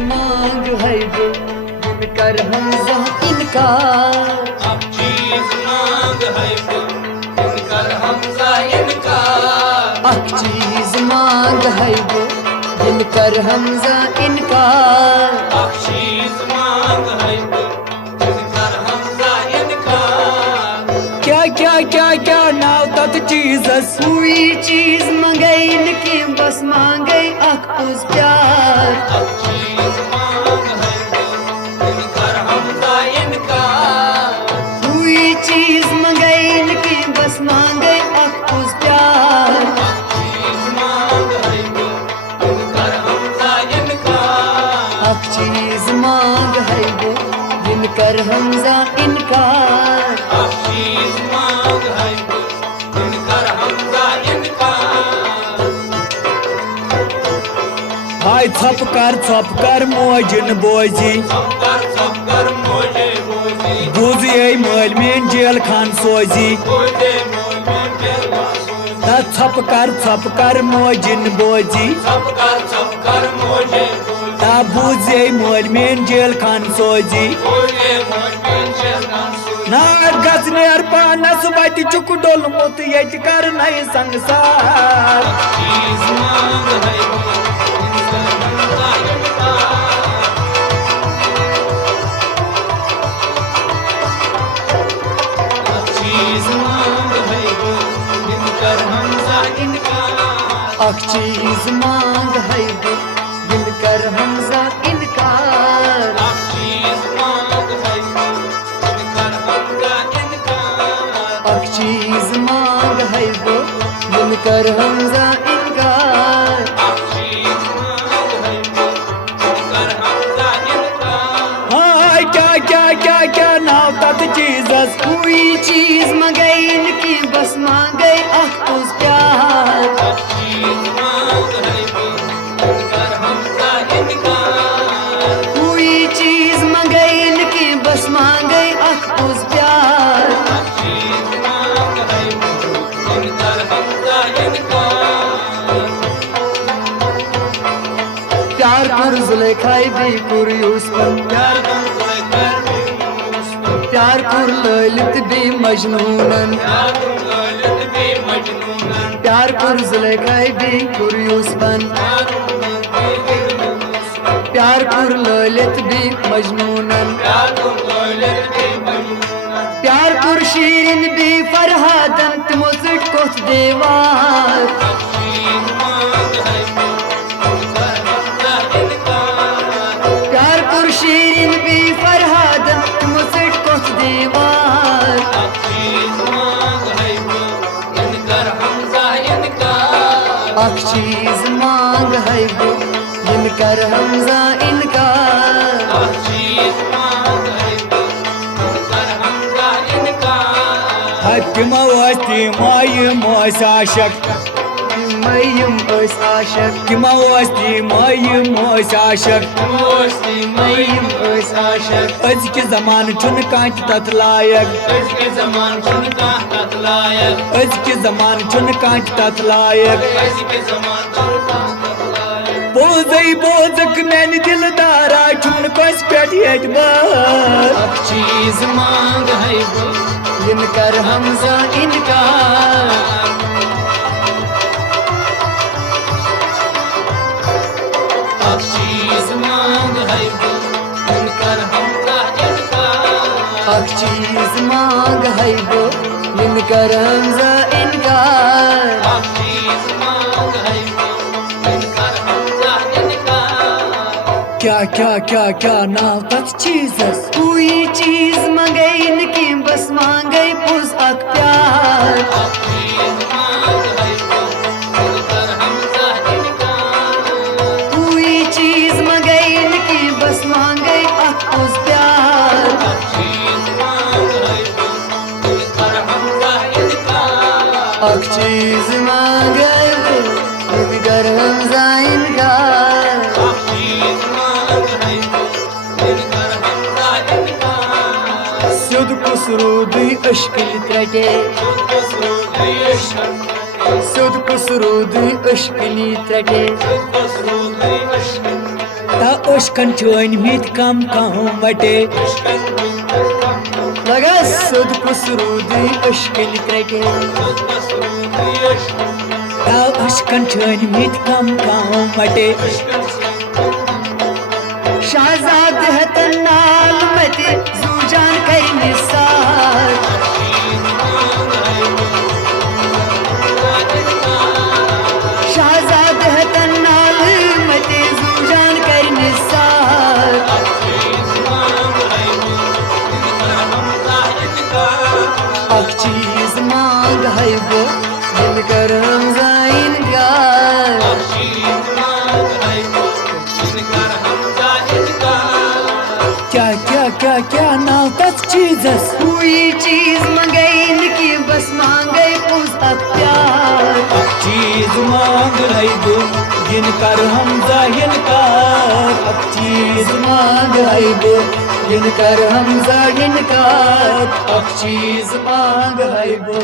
मांग है वो जिनकर हमजा इनकार। अब चीज मांग है वो जिनकर हमजा इनकार। अब चीज मांग है वो जिनकर हमजा इनकार। अब चीज मांग है वो जिनकर हमजा इनकार। क्या क्या क्या क्या नाव तथ चीजस कोई चीज मंगई इनकी बस मांगे अखुज प्यार। अब चीज मांग है वो जिनकर हमजा इनकार। कोई चीज मंगई इनकी बस मांगे अखुज प्यार। अब चीज मांग है वो जिनकर हमजा इनकार। अब चीज मांग है वो जिनकर हमजा इनकार। अब चीज मांग है वो जिनकर हमजा इनकार। हाय थप कर मोजिन बोजी सबकर मोजे बोझी। बूझ ये मल मेन जेल खान सोजी। बोझे मोजे बेला सोझी। थप कर मोजिन बोजी सबकर मोजे बोझी। ता बूझ ये मल मेन जेल खान सोजी। बोझे मोजे बेला सोझी। नार गजनेर पानस वति चुक डोलमुत यत कर नई संसार। चीज मांग है वो जिनकर हमजा इनकार। अब चीज मांग है वो जिनकर हमजा इनकार। अब चीज मांग है वो जिनकर हमजा इनकार। अब चीज मांग है वो जिनकर हमजा इनकार। अब चीज मांग है वो जिनकर हमजा इनकार। अब चीज मांग है वो जिनकर हमजा इनकार। हाय क्या क्या क्या क्या नाव तथ चीजस कोई चीज मंगई इनकी बस मांगे अखुज प्यार। अब चीज मांग है वो जिनकर हमजा इनकार। कोई चीज मंगई इनकी बस मांगे अखुज प्यार। अब चीज मांग है वो जिनकर हमजा इनकार। प्यार पुर जुलेखाई भी पुर यूसुफ। प्यार तुमको कर उसको। प्यार पुर ललित भी मजनूनन। प्यार तुमको लत भी मजनूनन। प्यार पुर जुलेखाई भी पुर यूसुफन। प्यार तुमको उसको। प्यार पुर ललित भी मजनूनन। प्यार तुमको लत भी मजनूनन। प्यार पुर शीरिन भी फरहादन तुमो कोथ देवार। अब चीज मांग है वो जिनकर हमजा इनकार। प्यार पुर शीरिन भी फरहादन तुमो कोथ देवार। अब चीज मांग है वो जिनकर हमजा इनकार। अब चीज मांग है वो जिनकर हमजा इनकार। अब चीज मांग है वो जिनकर हमजा इनकार। हतिमा वस्ती मायम आशक मयम अस आशक। तिमा वस्ती मायम आशक दोस्ती मयम अस आशक। अजक जमान चुन कांच तथ लायक इसके जमान चुनका तत लायक। अजक जमान चुन कांच तथ लायक इसके जमान चुनका तत लायक। बोझई बोझक मैन दिलदारा चुन कस पेट एतबार। अब चीज मांग है वो जिनकर हमजा इनकार। अब चीज मांग है वो जिनकर हमजा इनकार। अब चीज मांग है वो जिनकर हमजा इनकार। अब चीज मांग है वो जिनकर हमजा इनकार। क्या क्या क्या क्या नाव तथ चीजस कोई चीज मंगई इनकी बस मांगे पुस अक प्यार। अब चीज मांग है वो जिनकर हमजा इनकार। कोई चीज मंगई इनकी बस मांगे अखुज प्यार। अब चीज मांग है वो जिनकर हमजा इनकार। अब चीज मांगे वो जिनकर हमजा इनकार। अब चीज मांग है वो जिनकर हमजा इनकार। सुध कुसरूदी अश्किल त्रटे। सुध कुसरूदी अश्किली त्रटे। ता ओशकन चोनमित कम वटे लगा सुद पुसरूदी अश्किन क्रके ता ओशकन चोनमित कम वटे शहजाद है तन्नाल मत जूजान कर निसार शहजाद है तन्नाल मत जूजान कर निसार अक चीज मांग है वो जिनकर हमजा इनकार क्या क्या क्या क्या नाव तस चीजस कोई चीज मंगाई इनकी बस मांगे पूछता प्यार चीज मांग रही दो जिनकर हमजा इनकार अब चीज मांग है वो जिनकर हमजा इनकार अब चीज मांग है वो